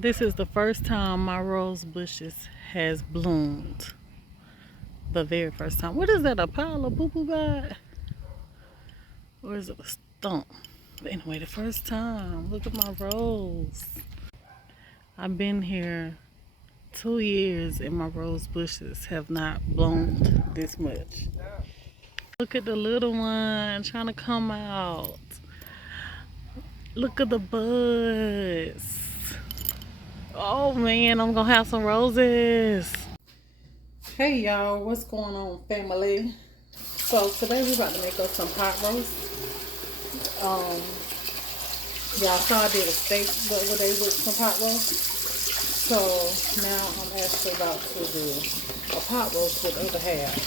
This is the first time my rose bushes has bloomed. The very first time. What is that, a pile of boo-boo bud? Or is it a stump? But anyway, the first time. Look at my rose. I've been here 2 years and my rose bushes have not bloomed this much. Look at the little one trying to come out. Look at the buds. Oh man, I'm gonna have some roses. Hey y'all, what's going on, family? So today we're about to make us some pot roast. Y'all saw I did a steak the other day with some pot roast. So now I'm actually about to do a pot roast with the other half.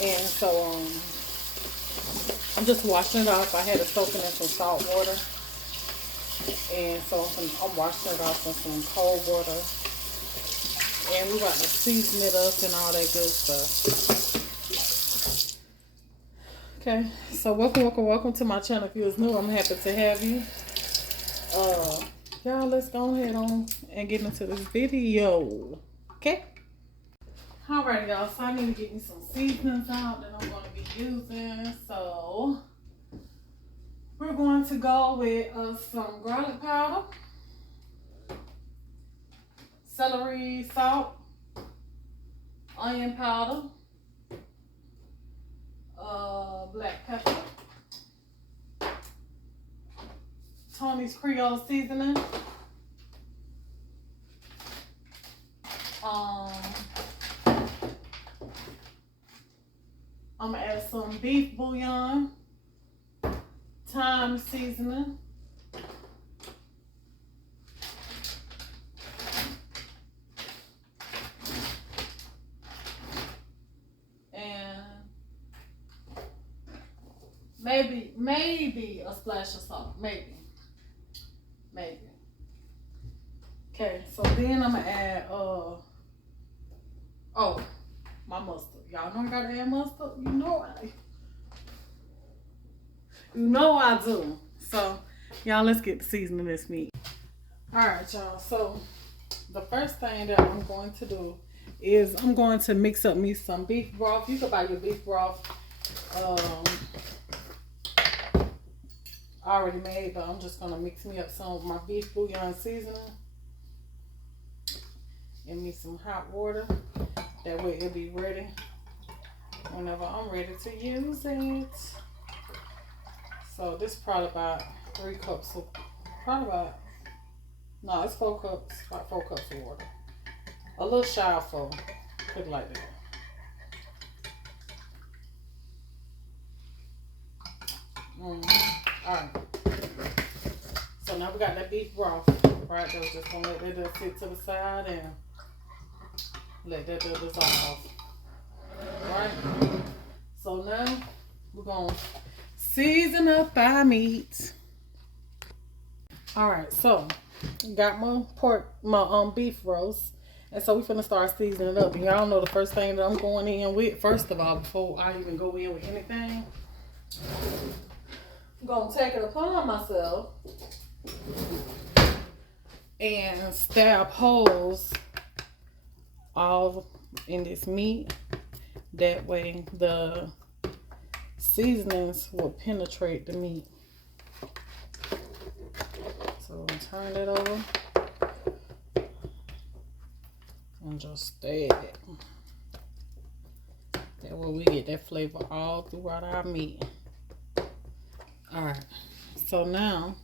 And so I'm just washing it off. I had it soaking in some salt water. And so I'm washing it off in some cold water. And we're about to season it up and all that good stuff. Okay, so welcome to my channel. If you're new, I'm happy to have you. Y'all, let's go ahead on and get into this video. Okay? Alright, y'all, so I need to get me some seasonings out that I'm going to be using. So we're going to go with some garlic powder, celery salt, onion powder, black pepper, Tony's Creole seasoning, I'm gonna add some beef bouillon, thyme seasoning, and maybe a splash of salt, maybe. Okay, so then I'm gonna add my mustard. Y'all know I gotta add mustard. You know I do. So y'all, let's get the seasoning this meat. All right, y'all. So the first thing that I'm going to do is I'm going to mix up me some beef broth. You can buy your beef broth already made, but I'm just gonna mix me up some of my beef bouillon seasoning and me some hot water. That way it'll be ready whenever I'm ready to use it. So this is probably about 3 cups of, it's 4 cups, about 4 cups of water. A little shy of 4, put it like that. Alright. So now we got that beef broth, right? There, just gonna let that sit to the side and let that dissolve. Right? So now we're gonna season up our meat. Alright, so got my beef roast. And so we're finna start seasoning it up. And y'all know the first thing that I'm going in with, first of all, before I even go in with anything, I'm gonna take it upon myself and stab holes all in this meat. That way the seasonings will penetrate the meat. So turn it over and just stab it. That way we get that flavor all throughout our meat. Alright, so now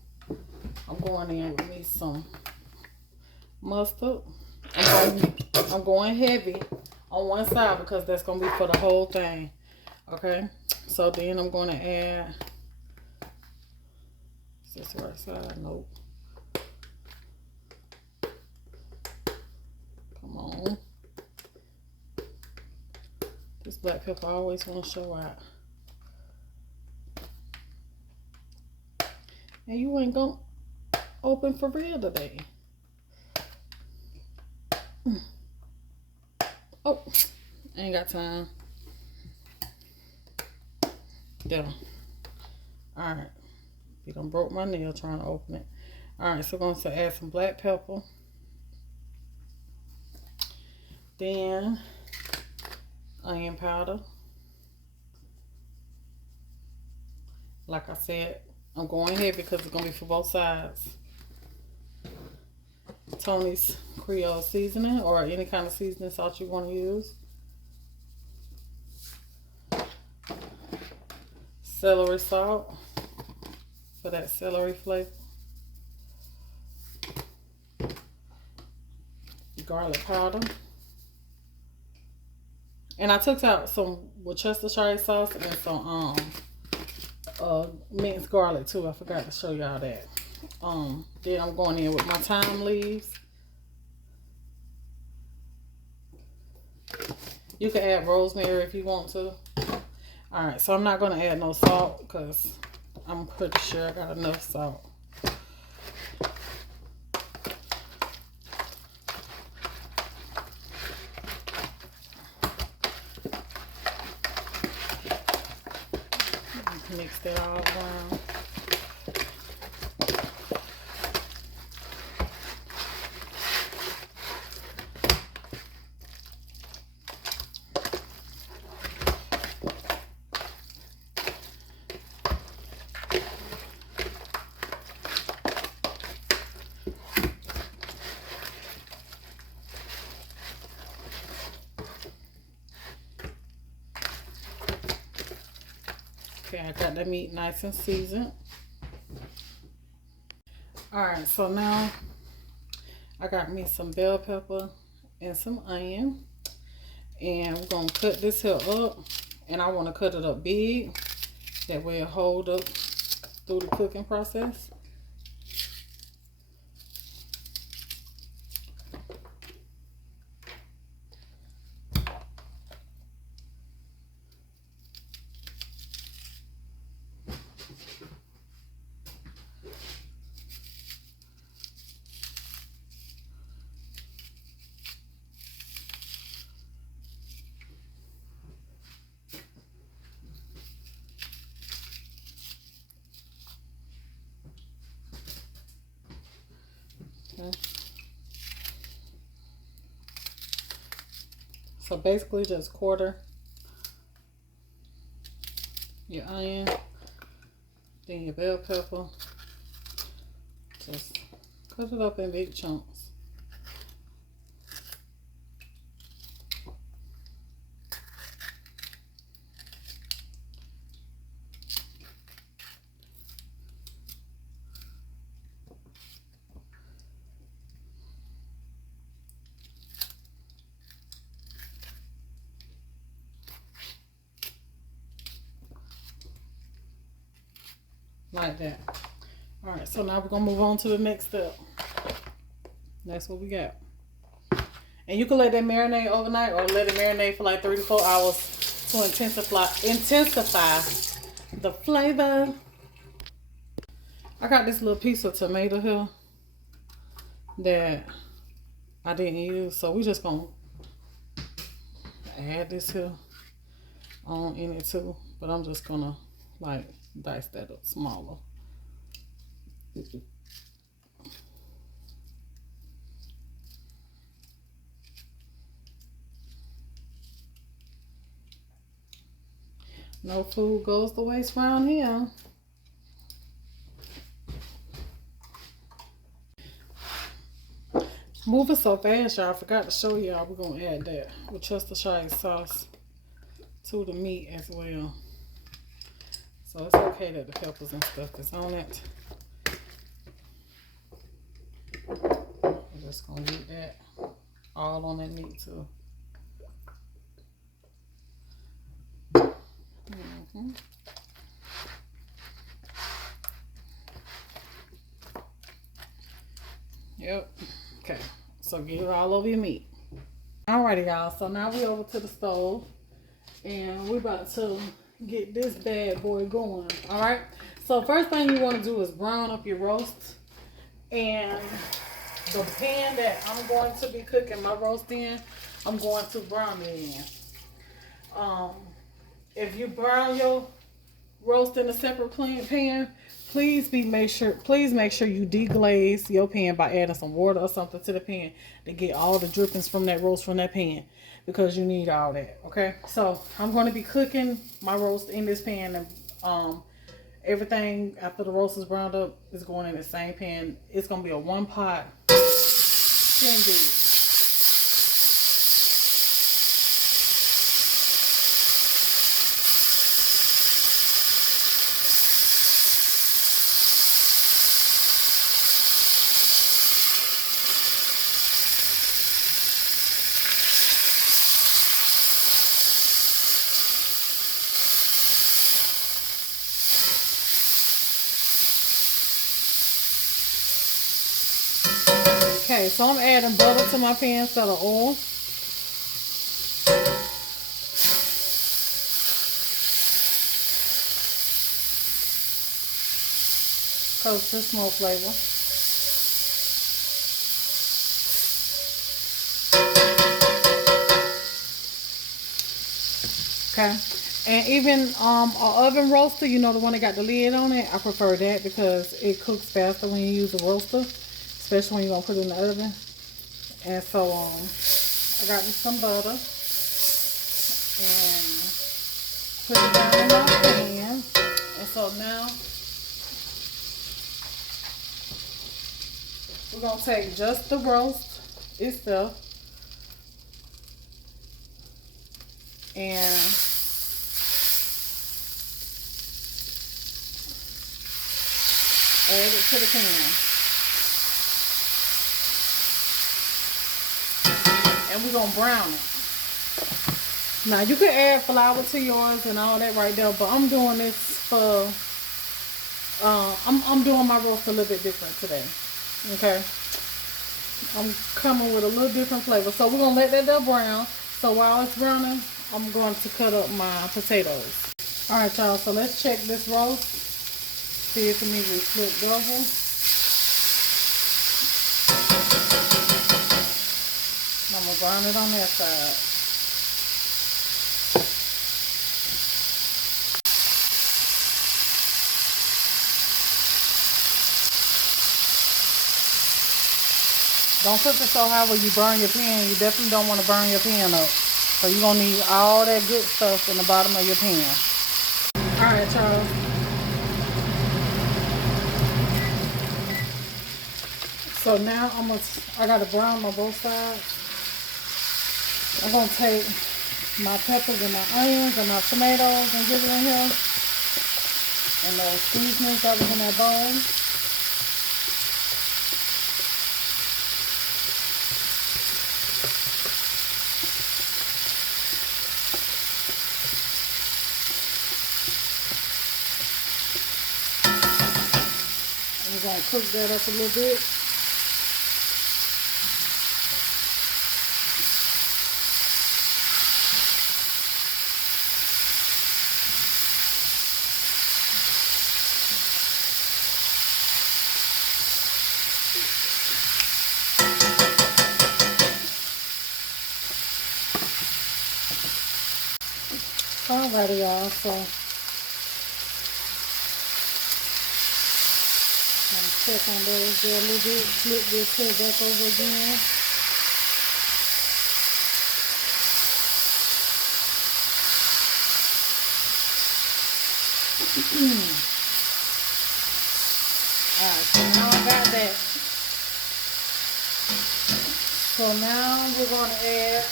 I'm going in with me some mustard. I'm going heavy on one side because that's going to be for the whole thing. Okay, so then I'm going to add, is this the right side? Nope. Come on. This black pepper I always want to show out. And you ain't gonna open for real today. Oh, I ain't got time. There. Alright. You done broke my nail trying to open it. Alright, so I'm going to add some black pepper. Then onion powder. Like I said, I'm going heavy because it's going to be for both sides. Tony's Creole seasoning or any kind of seasoning salt you want to use. Celery salt for that celery flavor. Garlic powder. And I took out some Worcestershire sauce and some minced garlic too. I forgot to show y'all that. Then I'm going in with my thyme leaves. You can add rosemary if you want to. Alright, so I'm not going to add no salt because I'm pretty sure I got enough salt. Mix that all around. Okay, I got the meat nice and seasoned. Alright, so now I got me some bell pepper and some onion. And we're going to cut this here up. And I want to cut it up big. That way it'll hold up through the cooking process. Okay. So basically just quarter your onion, then your bell pepper. Just cut it up in big chunks. Like that. Alright, so now we're going to move on to the next step. That's what we got. And you can let that marinate overnight or let it marinate for like 3 to 4 hours to intensify the flavor. I got this little piece of tomato here that I didn't use. So we just going to add this here on in it too. But I'm just going to like dice that up smaller. No food goes to waste around here. Moving so fast, y'all. I forgot to show y'all. We're going to add that Worcestershire sauce to the meat as well. So it's okay that the peppers and stuff is on it. I'm just going to get that all on that meat too. Yep. Okay. So get it all over your meat. Alrighty, y'all. So now we over to the stove. And we're about to get this bad boy going. Alright. So first thing you want to do is brown up your roast. And the pan that I'm going to be cooking my roast in, I'm going to brown it in. If you brown your roast in a separate pan, please make sure you deglaze your pan by adding some water or something to the pan to get all the drippings from that roast from that pan, because you need all that. Okay, so I'm going to be cooking my roast in this pan, and everything after the roast is browned up is going in the same pan. It's going to be a one pot shindig. Okay, so I'm adding butter to my pan instead of oil. Because it's more flavor. Okay. And even an oven roaster, you know, the one that got the lid on it, I prefer that because it cooks faster when you use a roaster, especially when you're going to put it in the oven. And so I got me some butter and put it down in my pan. And so now we're going to take just the roast itself and add it to the pan. And we're going to brown it. Now, you could add flour to yours and all that right there, but I'm doing this for, I'm doing my roast a little bit different today. Okay? I'm coming with a little different flavor. So we're going to let that there brown. So while it's browning, I'm going to cut up my potatoes. Alright, y'all, so let's check this roast. See if it needs to flip double. I'm going to brown it on that side. Don't cook it so high where you burn your pan. You definitely don't want to burn your pan up. So you're going to need all that good stuff in the bottom of your pan. Alright, y'all. So now I got to brown on both sides. I'm going to take my peppers and my onions and my tomatoes and get it in here. And those seasonings that was in that bowl. We're going to cook that up a little bit. Alrighty, y'all, so I'll check on those there a little bit, flip this here back over again. Alright, so now I got that. So now we're going to add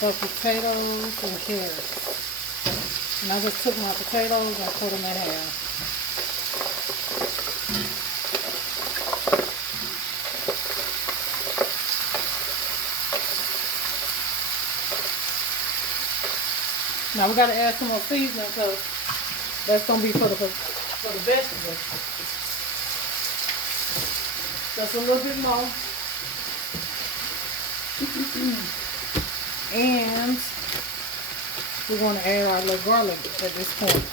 the potatoes and carrots. And I just took my potatoes and cut them in half. Now we got to add some more seasoning because that's going to be for the vegetables. Just a little bit more. And we're going to add our little garlic at this point.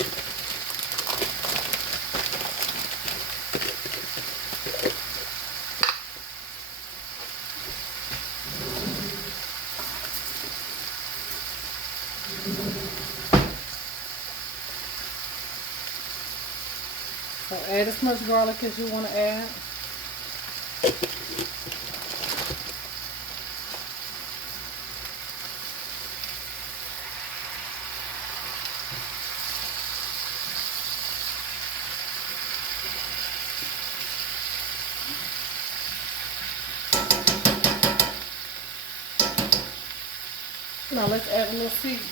So add as much garlic as you want to add. Now let's add a little seasoning.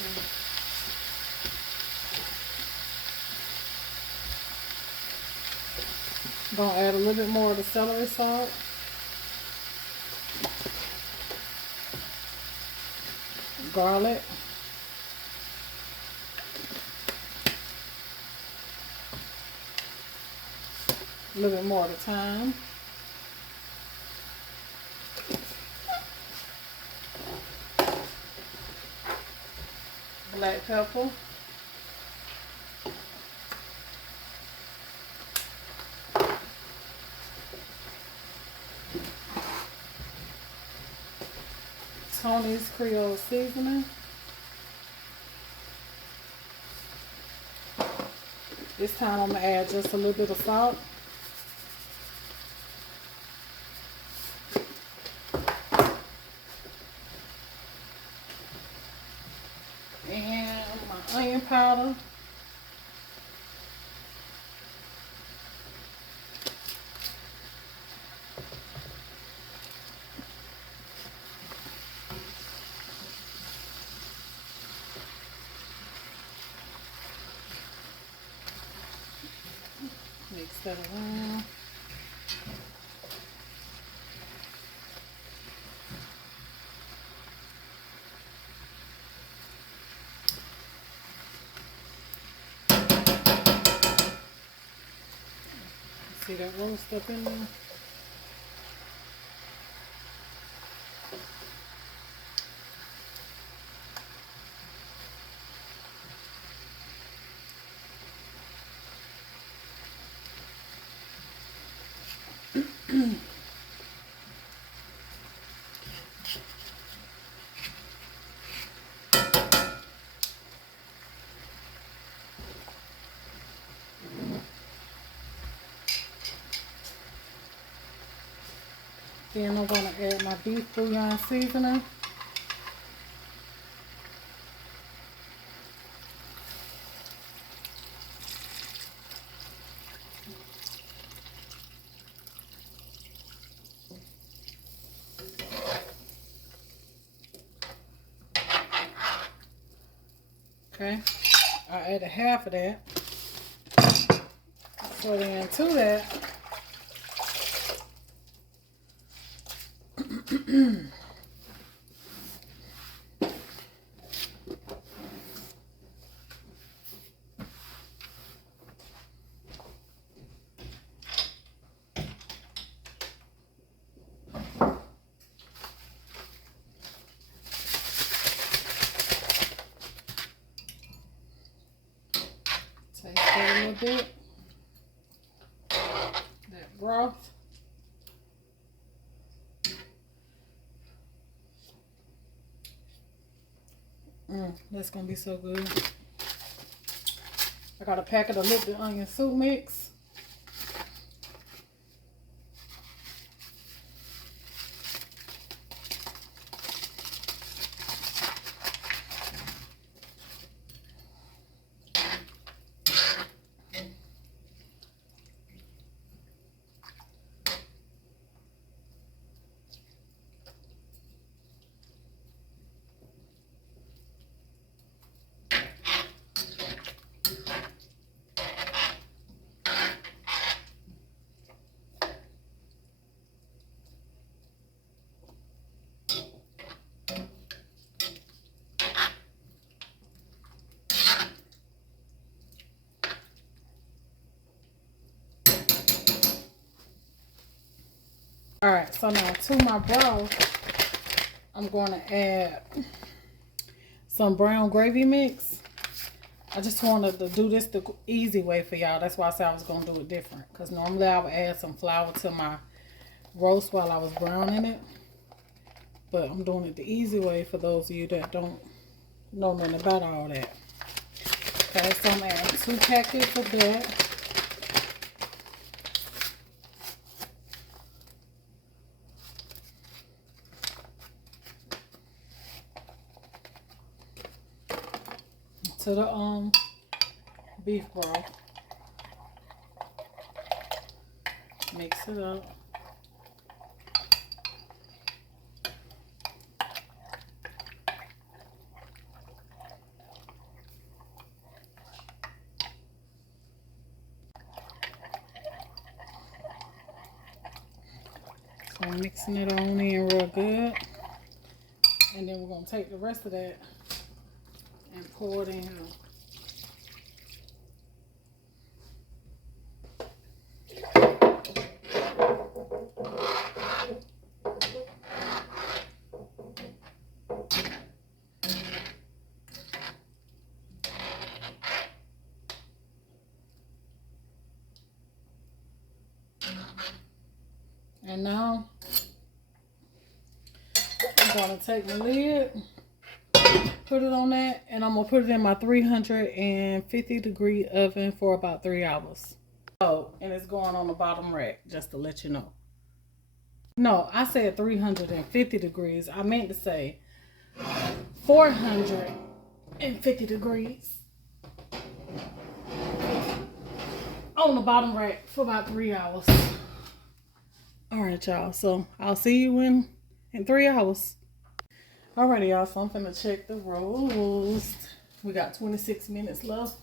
Gonna add a little bit more of the celery salt. Garlic. A little bit more of the thyme. Black pepper. Tony's Creole seasoning. This time I'm going to add just a little bit of salt. And my onion powder. Mix that around. See that roast up in there? Then I'm going to add my beef bouillon seasoning. Okay, I added half of that. So then to that, taste that a little bit. That broth. That's gonna be so good. I got a packet of liquid onion soup mix. Alright, so now to my broth, I'm going to add some brown gravy mix. I just wanted to do this the easy way for y'all. That's why I said I was going to do it different. Because normally I would add some flour to my roast while I was browning it. But I'm doing it the easy way for those of you that don't know nothing about all that. Okay, so I'm adding 2 packets of that. to the beef broth. Mix it up. So I'm mixing it on in real good. And then we're going to take the rest of that and pour it in here. And now I'm going to take my lid, put it on that, and I'm going to put it in my 350 degree oven for about 3 hours. Oh, and it's going on the bottom rack, just to let you know. No, I said 350 degrees. I meant to say 450 degrees on the bottom rack for about 3 hours. All right, y'all. So I'll see you in 3 hours. Alrighty, y'all. So I'm finna check the roast. We got 26 minutes left.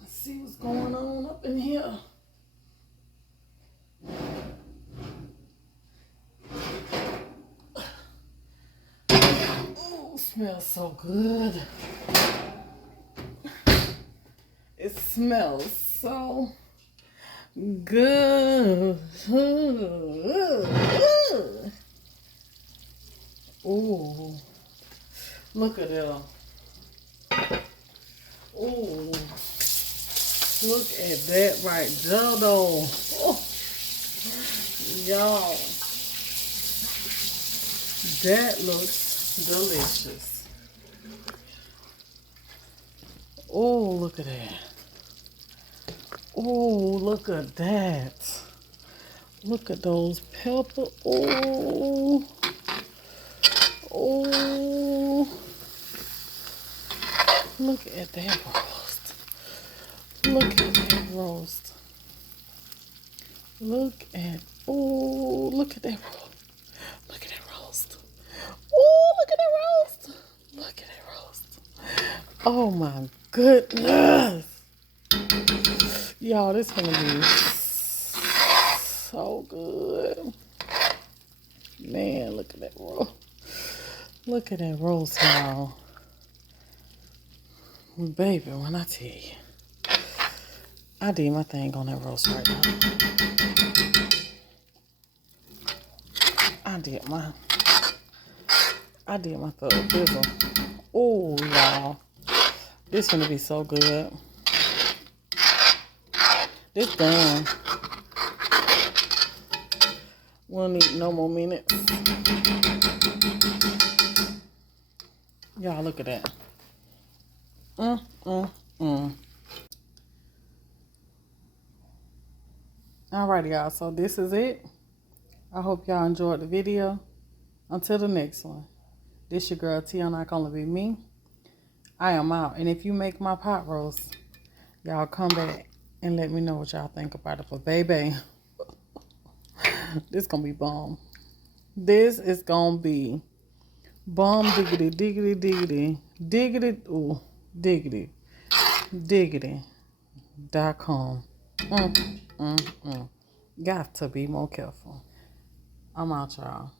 Let's see what's going on up in here. Oh, smells so good. It smells so good. Ooh, look at them. Ooh, look at that right there, though. Oh, y'all, that looks delicious. Oh, look at that. Oh, look at that. Look at those peppers. Oh. Oh. Look at that roast. Look at that roast. Look at, oh, look at that roast. Look at that roast. Oh, look at that roast. Look at that roast. Oh my goodness. Y'all, this gonna be so good. Man, look at that roast. Look at that roast, y'all. Baby, when I tell you, I did my thing on that roast right now. I did my thug bizzle. Oh, y'all. This gonna be so good. This done. We'll need no more minutes. Y'all, look at that. Alrighty, y'all. So this is it. I hope y'all enjoyed the video. Until the next one. This your girl Tiana. Gonna be me. I am out. And if you make my pot roast, y'all come back and let me know what y'all think about it. But baby, this gonna be bomb. This is gonna be bomb diggity diggity diggity diggity ooh diggity.com. Got to be more careful. I'm out, y'all.